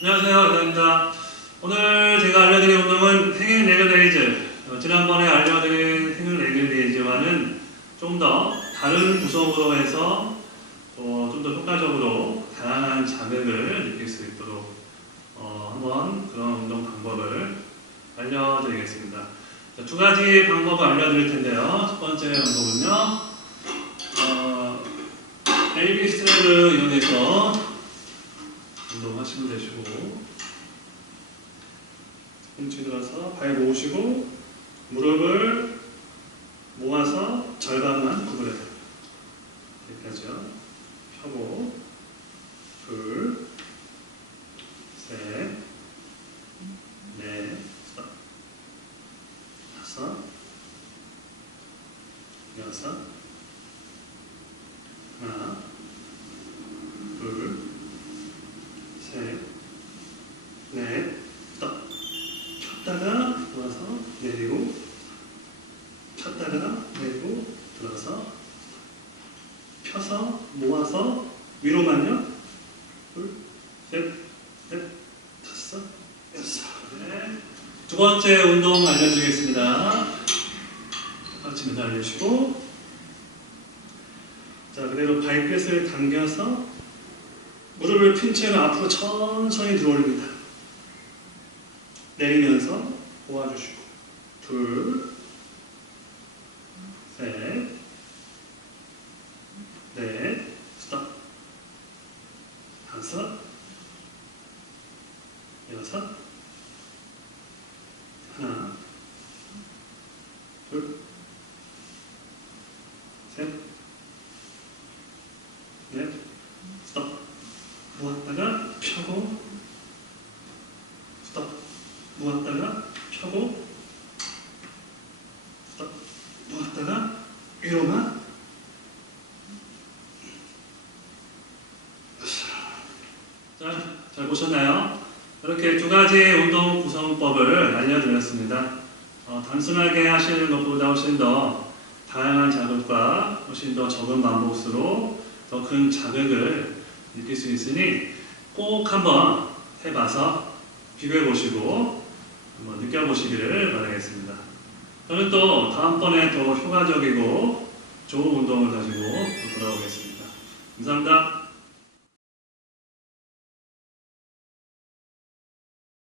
안녕하세요 이상입니다. 오늘 제가 알려드릴 운동은 생일 레그레이즈. 어, 지난번에 알려드린 생일 레그레이즈와는 좀 더 다른 구성으로 해서 어, 좀더 효과적으로 다양한 자극을 느낄 수 있도록 어, 한번 그런 운동 방법을 알려드리겠습니다. 두 가지 방법을 알려드릴 텐데요. 첫 번째 운동은요. 어, AB 스트랩을 이용해서 운동하시면 되시고꿈치 들어서 발 모으시고 무릎을 모아서 절반만 구부려요. 여기까지요. 펴고 둘, 셋, 넷. 다섯, 여섯, 하나, 둘, 셋, 넷, 스톱. 폈다가 모아서 내리고 폈다가 내리고 들어서 펴서 모아서 위로만요. 둘, 셋, 넷, 다섯, 여섯. 네. 두 번째 운동 알려드리겠습니다. 같이 매달리시고 자 그대로 발끝을 당겨서 무릎을 핀 채로 앞으로 천천히 들어올립니다. 내리면서 모아주시고 둘, 셋, 넷, 스톱. 다섯, 여섯, 하나, 둘, 셋, 넷, 스톱. 모았다가 펴고. 모았다가 펴고, 스톱. 모았다가 위로만 자, 잘 보셨나요? 이렇게 두 가지 운동 구성법을 알려드렸습니다. 어, 단순하게 하시는 것보다 훨씬 더 다양한 자극과 훨씬 더 적은 반복수로 더 큰 자극을 느낄 수 있으니 꼭 한번 해봐서 비교해 보시고 한번 느껴보시기를 바라겠습니다. 저는 또 다음번에 더 효과적이고 좋은 운동을 가지고 또 돌아오겠습니다. 감사합니다.